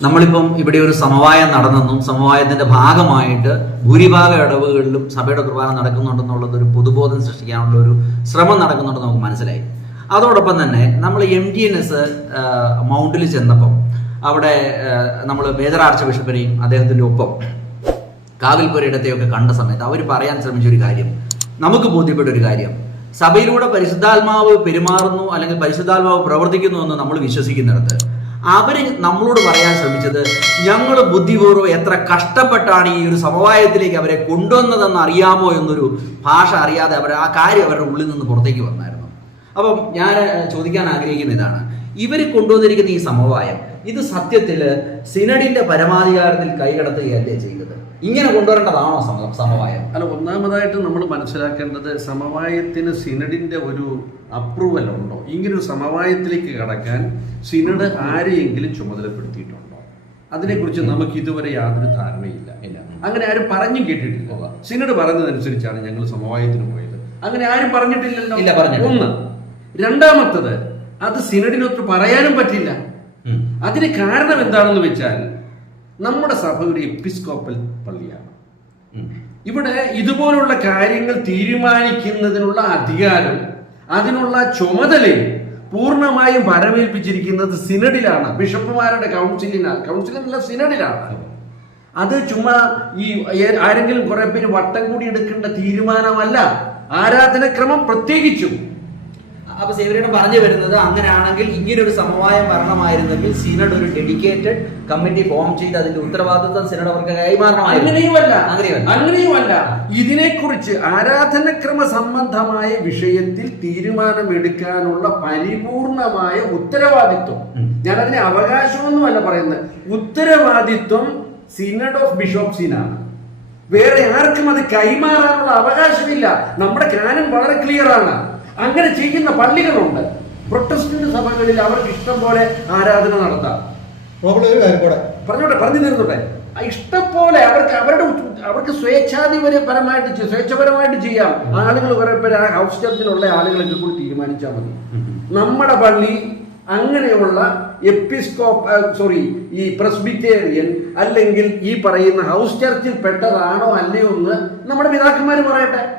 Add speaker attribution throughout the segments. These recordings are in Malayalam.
Speaker 1: നമ്മളിപ്പം ഇവിടെ ഒരു സമവായം നടന്നെന്നും സമവായത്തിന്റെ ഭാഗമായിട്ട് ഭൂരിഭാഗ ഇടവുകളിലും സഭയുടെ കുർബാന നടക്കുന്നുണ്ടെന്നുള്ളത് ഒരു പൊതുബോധം സൃഷ്ടിക്കാനുള്ള ഒരു ശ്രമം നടക്കുന്നുണ്ടെന്ന് നമുക്ക് മനസ്സിലായി. അതോടൊപ്പം തന്നെ നമ്മൾ എം ഡി എൻ എസ് മൗണ്ടിൽ ചെന്നപ്പം അവിടെ നമ്മൾ മേജർ ആർച്ച് ബിഷപ്പിനെയും അദ്ദേഹത്തിന്റെ ഒപ്പം കാവിൽപുരയിടത്തെയൊക്കെ കണ്ട സമയത്ത് അവർ പറയാൻ ശ്രമിച്ച ഒരു കാര്യം നമുക്ക് ബോധ്യപ്പെട്ട ഒരു കാര്യം. സഭയിലൂടെ പരിശുദ്ധാത്മാവ് പെരുമാറുന്നു അല്ലെങ്കിൽ പരിശുദ്ധാത്മാവ് പ്രവർത്തിക്കുന്നു എന്ന് നമ്മൾ വിശ്വസിക്കുന്നിടത്ത് അവർ നമ്മളോട് പറയാൻ ശ്രമിച്ചത് ഞങ്ങൾ ബുദ്ധിപൂർവം എത്ര കഷ്ടപ്പെട്ടാണ് ഈ ഒരു സമവായത്തിലേക്ക് അവരെ കൊണ്ടുവന്നതെന്ന് അറിയാമോ എന്നൊരു ഭാഷ അറിയാതെ അവർ ആ കാര്യം അവരുടെ ഉള്ളിൽ നിന്ന് പുറത്തേക്ക് വന്നായിരുന്നു. അപ്പം ഞാൻ ചോദിക്കാൻ ആഗ്രഹിക്കുന്ന ഇതാണ്. ഇവർ കൊണ്ടുവന്നിരിക്കുന്ന ഈ സമവായം ഇത് സത്യത്തിൽ സിനഡിന്റെ പരമാധികാരത്തിൽ കൈകടത്തുകയല്ലേ ചെയ്തത്. ഇങ്ങനെ കൊണ്ടുവരേണ്ടതാണോ സമവായം?
Speaker 2: അല്ല ഒന്നാമതായിട്ട് നമ്മൾ മനസ്സിലാക്കേണ്ടത് സമവായത്തിന് സിനഡിന്റെ ഒരു അപ്രൂവൽ ഉണ്ടോ? ഇങ്ങനൊരു സമവായത്തിലേക്ക് കടക്കാൻ സിനഡ് ആരെയെങ്കിലും ചുമതലപ്പെടുത്തിയിട്ടുണ്ടോ? അതിനെക്കുറിച്ച് നമുക്ക് ഇതുവരെ യാതൊരു ധാരണയില്ല. അങ്ങനെ ആരും പറഞ്ഞു കേട്ടിട്ടില്ല. സിനഡ് പറഞ്ഞതനുസരിച്ചാണ് ഞങ്ങൾ സമവായത്തിന് പോയത്. അങ്ങനെ ആരും പറഞ്ഞിട്ടില്ലല്ലോ. ഒന്ന്. രണ്ടാമത്തത് അത് സിനഡിനൊത്ത് പറയാനും പറ്റില്ല. അതിന് കാരണം എന്താണെന്ന് വെച്ചാൽ നമ്മുടെ സഭ ഒരു എപ്പിസ്കോപ്പൽ പള്ളിയാണ്. ഇവിടെ ഇതുപോലുള്ള കാര്യങ്ങൾ തീരുമാനിക്കുന്നതിനുള്ള അധികാരം അതിനുള്ള ചുമതലയും പൂർണമായും പരമേൽപ്പിച്ചിരിക്കുന്നത് സിനഡിലാണ്. ബിഷപ്പുമാരുടെ കൗൺസിലിനാണ് കൗൺസിലിനല്ല സിനഡിലാണ്. അത്. ചുമ്മാ ഈ ആരെങ്കിലും കുറെ പേര് വട്ടം കൂടി എടുക്കേണ്ട തീരുമാനമല്ല. ആരാധനക്രമം പ്രത്യേകിച്ചും.
Speaker 1: അപ്പൊ സേവരിയുടെ പറഞ്ഞു വരുന്നത് അങ്ങനെയാണെങ്കിൽ ഇങ്ങനെ ഒരു സമവായം വരണമായിരുന്നെങ്കിൽ സിനഡ് ഒരു ഡെഡിക്കേറ്റഡ് കമ്മിറ്റി ഫോം ചെയ്ത് അതിന്റെ ഉത്തരവാദിത്വം സിനഡ് അവർക്ക് കൈമാറണമായിരുന്നു.
Speaker 2: അങ്ങനെയുമല്ല.
Speaker 1: അങ്ങനെയുമല്ല.
Speaker 2: ഇതിനെക്കുറിച്ച് ആരാധനക്രമ സംബന്ധമായ വിഷയത്തിൽ തീരുമാനമെടുക്കാനുള്ള പരിപൂർണമായ ഉത്തരവാദിത്വം. അതിനെ അവകാശമൊന്നുമല്ല പറയുന്നത്. ഉത്തരവാദിത്വം സിനഡ് ഓഫ് ബിഷോപ്സിനാണ് വേറെ ആർക്കും അത് കൈമാറാനുള്ള അവകാശമില്ല. നമ്മുടെ കാനം വളരെ ക്ലിയർ ആണ്. അങ്ങനെ ചെയ്യുന്ന പള്ളികളുണ്ട്. പ്രൊട്ടസ്റ്റന്റ് സഭകളിൽ അവർക്ക് ഇഷ്ടം പോലെ ആരാധന നടത്താം. പറഞ്ഞോട്ടെ പറഞ്ഞു തരുന്നുണ്ടെ ഇഷ്ടം പോലെ അവർക്ക് അവരുടെ അവർക്ക് സ്വേച്ഛാധിപരപരമായിട്ട് ചെയ്യ- സ്വേച്ഛപരമായിട്ട് ചെയ്യാം. ആളുകൾ കുറെ പേര് ആ ഹൗസ് ചർച്ചിലുള്ള ആളുകളൊക്കെ കൂടി തീരുമാനിച്ചാൽ മതി. നമ്മുടെ പള്ളി അങ്ങനെയുള്ള എപ്പിസ്കോപ്പ് സോറി ഈ പ്രസ്ബിറ്റേറിയൻ അല്ലെങ്കിൽ ഈ പറയുന്ന ഹൗസ് ചർച്ചിൽ പെട്ടതാണോ അല്ലയോ എന്ന് നമ്മുടെ പിതാക്കന്മാർ പറയട്ടെ.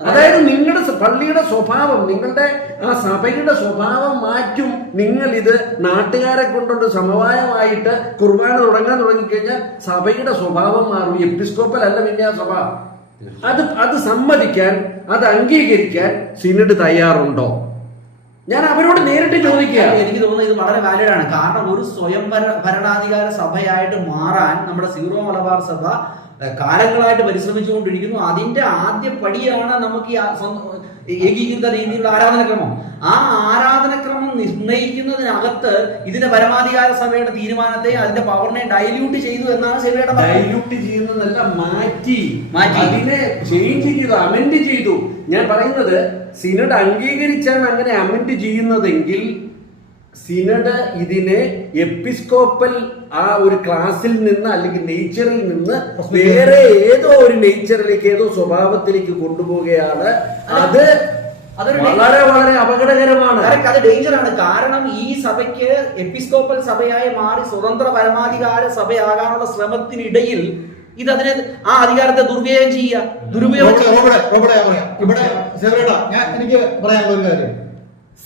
Speaker 2: അതായത് നിങ്ങളുടെ സ- പള്ളിയുടെ സ്വഭാവം നിങ്ങളുടെ ആ സഭയുടെ സ്വഭാവം മാറ്റും. നിങ്ങൾ ഇത് നാട്ടുകാരെ കൊണ്ടുകൊണ്ട് സമവായമായിട്ട് കുർബാന തുടങ്ങാൻ തുടങ്ങിക്കഴിഞ്ഞാൽ സഭയുടെ സ്വഭാവം മാറും. എപ്പിസ്കോപ്പൽ അല്ല പിന്നെ ആ അത് അത് സമ്മതിക്കാൻ അത് അംഗീകരിക്കാൻ സിനഡ് തയ്യാറുണ്ടോ? ഞാൻ അവരോട് നേരിട്ട് ചോദിക്കുകയാണ്
Speaker 1: എനിക്ക് തോന്നുന്നത് ഇത് വളരെ വാലിഡ് ആണ്. കാരണം ഒരു സ്വയം ഭരണാധികാര സഭയായിട്ട് മാറാൻ നമ്മുടെ സീറോ മലബാർ സഭ കാലങ്ങളായിട്ട് പരിശ്രമിച്ചുകൊണ്ടിരിക്കുന്നു. അതിന്റെ ആദ്യ പടിയാണ് നമുക്ക് ഈ ഏകീകൃത രീതിയിലുള്ള ആരാധനക്രമം. ആ ആരാധനക്രമം നിർണയിക്കുന്നതിനകത്ത് ഇതിന്റെ പരമാധികാര സഭയുടെ തീരുമാനത്തെ അതിന്റെ പവറിനെ ഡൈല്യൂട്ട് ചെയ്തു എന്നാണ് സഭയുടെ
Speaker 2: ഡൈല്യൂട്ട് ചെയ്യുന്നതല്ല മാറ്റി.
Speaker 1: മാറ്റി.
Speaker 2: അതിനെ ചേഞ്ച് ചെയ്തു അമെന്റ് ചെയ്തു. ഞാൻ പറയുന്നത് സിനഡ് അംഗീകരിച്ചാണ് അങ്ങനെ അമെന്റ് ചെയ്യുന്നതെങ്കിൽ സിനഡ് ഇതിനെ എപ്പിസ്കോപ്പൽ ആ ഒരു ക്ലാസ്സിൽ നിന്ന് അല്ലെങ്കിൽ നേച്ചറിൽ നിന്ന് വേറെ ഏതോ ഒരു നേച്ചറിലേക്ക് ഏതോ സ്വഭാവത്തിലേക്ക് കൊണ്ടുപോവുകയാണ്. അത്.
Speaker 1: അതൊരു
Speaker 2: വളരെ വളരെ അപകടകരമാണ്.
Speaker 1: അത് ഡേഞ്ചർ ആണ്. കാരണം ഈ സഭയ്ക്ക് എപ്പിസ്കോപ്പൽ സഭയായി മാറി സ്വതന്ത്ര പരമാധികാര സഭയാകാനുള്ള ശ്രമത്തിനിടയിൽ ഇത് അതിനെ ആ അധികാരത്തെ ദുർവ്യയം ചെയ്യുക ദുരുപയോഗം
Speaker 3: ഇവിടെ ഞാൻ എനിക്ക് പറയാനുള്ള ഒരു കാര്യം.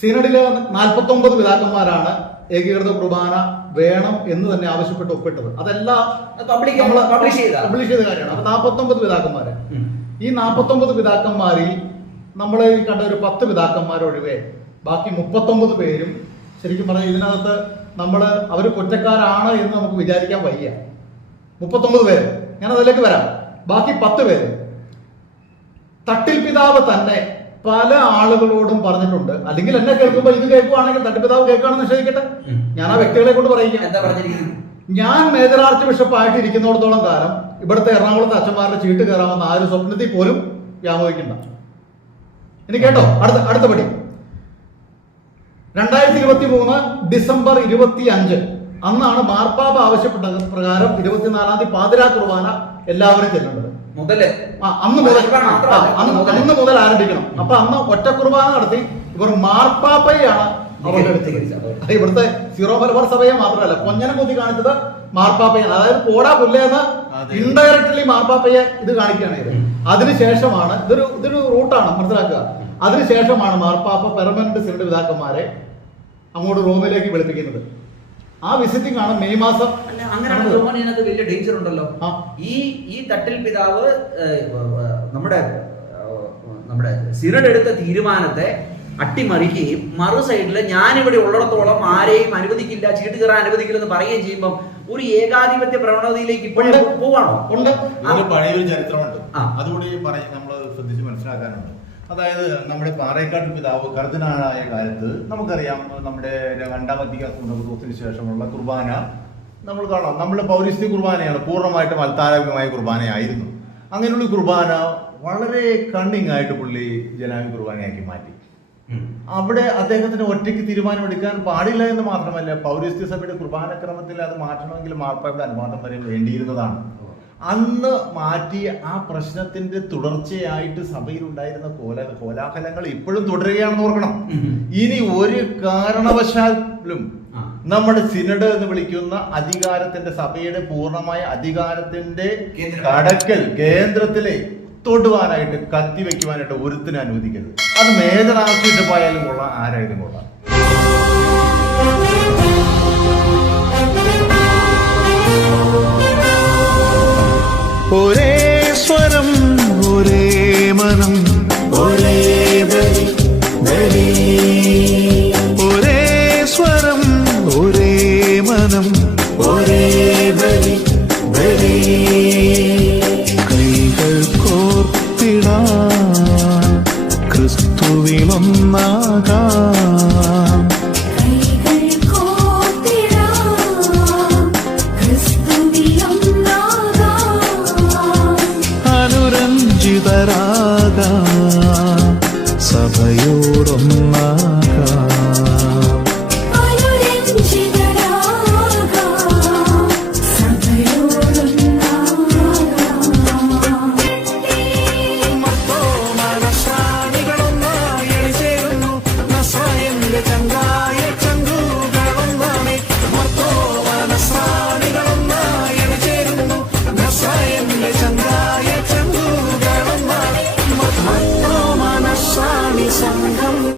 Speaker 3: സിനഡിലെ നാൽപ്പത്തി ഒമ്പത് പിതാക്കന്മാരാണ്. ഏകീകൃത കുർബാന വേണം എന്ന് തന്നെ ആവശ്യപ്പെട്ട് ഒപ്പിട്ടത്. അതെല്ലാം
Speaker 1: പബ്ലിഷ് ചെയ്ത.
Speaker 3: കാര്യമാണ്. അപ്പൊ നാപ്പത്തൊമ്പത് പിതാക്കന്മാര്. ഈ നാൽപ്പത്തി ഒമ്പത് പിതാക്കന്മാരിൽ നമ്മൾ ഈ കണ്ട ഒരു പത്ത് പിതാക്കന്മാരൊഴിവേ ബാക്കി മുപ്പത്തൊമ്പത് പേരും ശരിക്കും പറഞ്ഞാൽ ഇതിനകത്ത് നമ്മൾ അവർ കുറ്റക്കാരാണ് എന്ന് നമുക്ക് വിചാരിക്കാൻ വയ്യ. മുപ്പത്തൊമ്പത് പേര്. ഞാൻ അതിലേക്ക് വരാം. ബാക്കി പത്ത് പേര്. തട്ടിൽ പിതാവ് തന്നെ പല ആളുകളോടും പറഞ്ഞിട്ടുണ്ട്. അല്ലെങ്കിൽ എന്നെ കേൾക്കുമ്പോൾ ഇത് കേൾക്കുവാണെങ്കിൽ തട്ടിപ്പിതാവ് കേൾക്കുകയാണെന്ന്
Speaker 1: നിഷേധിക്കട്ടെ?
Speaker 3: ഞാൻ ആ വ്യക്തികളെ കൊണ്ട് പറയിക്കാം.
Speaker 1: എന്താ പറഞ്ഞിരിക്കുന്നത്?
Speaker 3: ഞാൻ മേജർ ആർച്ച് ബിഷപ്പ് ആയിട്ട് ഇരിക്കുന്നിടത്തോളം കാലം ഇവിടുത്തെ എറണാകുളത്തെ അച്ഛന്മാരുടെ ചീട്ട് കയറാമെന്ന് ഒരു സ്വപ്നത്തിൽ പോലും വ്യാമോഹിക്കണ്ട. ഇനി കേട്ടോ അടുത്ത അടുത്ത പടി. രണ്ടായിരത്തി ഇരുപത്തി മൂന്ന് ഡിസംബർ ഇരുപത്തി അഞ്ച് അന്നാണ് മാർപ്പാപ്പ് ആവശ്യപ്പെട്ട പ്രകാരം ഇരുപത്തിനാലാം തീയതി പാതിരാ കുർബാന എല്ലാവരും ചെല്ലേണ്ടത് മുതൽ. അന്ന്
Speaker 1: മുതൽ.
Speaker 3: അന്ന് മുതൽ. ആരംഭിക്കണം. അപ്പൊ അന്ന് ഒറ്റ കുർബാന നടത്തി ഇവർ മാർപ്പാപ്പയാണ് ഇവിടുത്തെ സീറോ മലബാർ സഭയെ മാത്രമല്ല കൊഞ്ഞനം കുത്തി കാണിച്ചത് മാർപ്പാപ്പയെ. അതായത് പോടാ പുല്ലേന്ന്. ഇൻഡയറക്ട്ലി മാർപ്പാപ്പയെ ഇത് കാണിക്കുകയാണ് ഇത് അതിനുശേഷമാണ് ഇതൊരു ഇതൊരു റൂട്ടാണ് മനസ്സിലാക്കുക. അതിനുശേഷമാണ് മാർപ്പാപ്പ പെർമനന്റ് സിനഡ് പിതാക്കന്മാരെ അങ്ങോട്ട് റോമിലേക്ക് വിളിപ്പിക്കുന്നത്. ആ വിസിറ്റിംഗ് ആണ് മെയ് മാസം
Speaker 1: ബഹുമാനം ഇതിനകത്ത് വലിയ ഡേഞ്ചർ ഉണ്ടല്ലോ. ഈ ഈ തട്ടിൽ പിതാവ് നമ്മുടെ നമ്മുടെ സിനഡ് എടുത്ത തീരുമാനത്തെ അട്ടിമറിക്കുകയും മറു സൈഡിൽ ഞാനിവിടെ ഉള്ളിടത്തോളം ആരെയും അനുവദിക്കില്ല ചീട്ട് കയറാൻ അനുവദിക്കില്ലെന്ന് പറയുകയും ചെയ്യുമ്പോൾ ഒരു ഏകാധിപത്യ പ്രവണതയിലേക്ക് ഇപ്പോഴും. പോവാണോ?
Speaker 4: പഴയൊരു ചരിത്രമുണ്ട്. അതുകൂടി പറയും നമ്മൾ ശ്രദ്ധിച്ച് മനസ്സിലാക്കാനുണ്ട്. അതായത് നമ്മുടെ പാറേക്കാട് പിതാവ് കർദിനാളായ കാലത്ത് നമുക്കറിയാം നമ്മുടെ രണ്ടാം അധികാരത്തിന് ശേഷമുള്ള കുർബാന നമ്മൾ കാണാം. നമ്മൾ പൗരസ്ത്യ കുർബാനയാണ് പൂർണമായിട്ടും അൽത്താരകമായ കുർബാനയായിരുന്നു. അങ്ങനെയുള്ള കുർബാന വളരെ കണ്ണിങ് ആയിട്ട് പുള്ളി ജനാവി കുർബാനയാക്കി മാറ്റി. അവിടെ അദ്ദേഹത്തിന് ഒറ്റയ്ക്ക് തീരുമാനമെടുക്കാൻ പാടില്ല എന്ന് മാത്രമല്ല പൗരസ്ത്യ സഭയുടെ കുർബാനക്രമത്തിൽ അത് മാറ്റണമെങ്കിൽ മാർപ്പായുടെ അനുവാദം വരെ വേണ്ടിയിരുന്നതാണ്. അന്ന് മാറ്റിയ ആ പ്രശ്നത്തിന്റെ തുടർച്ചയായിട്ട് സഭയിൽ ഉണ്ടായിരുന്ന കോല കോലാഹലങ്ങൾ ഇപ്പോഴും തുടരുകയാണെന്ന് ഓർക്കണം. ഇനി ഒരു കാരണവശാലും. നമ്മുടെ സിനഡ് എന്ന് വിളിക്കുന്ന അധികാരത്തിന്റെ സഭയുടെ പൂർണമായ അധികാരത്തിന്റെ. കടക്കൽ കേന്ദ്രത്തിലെ തൊടുവാനായിട്ട് കത്തി വെക്കുവാനായിട്ട് ഒരുത്തിനെ അനുവദിക്കരുത് അത് മേജർ ആർക്കിട്ട് പോയാലും കൊള്ളാം ആരായാലും കൊള്ളാം
Speaker 5: സ്വരം ഒരേ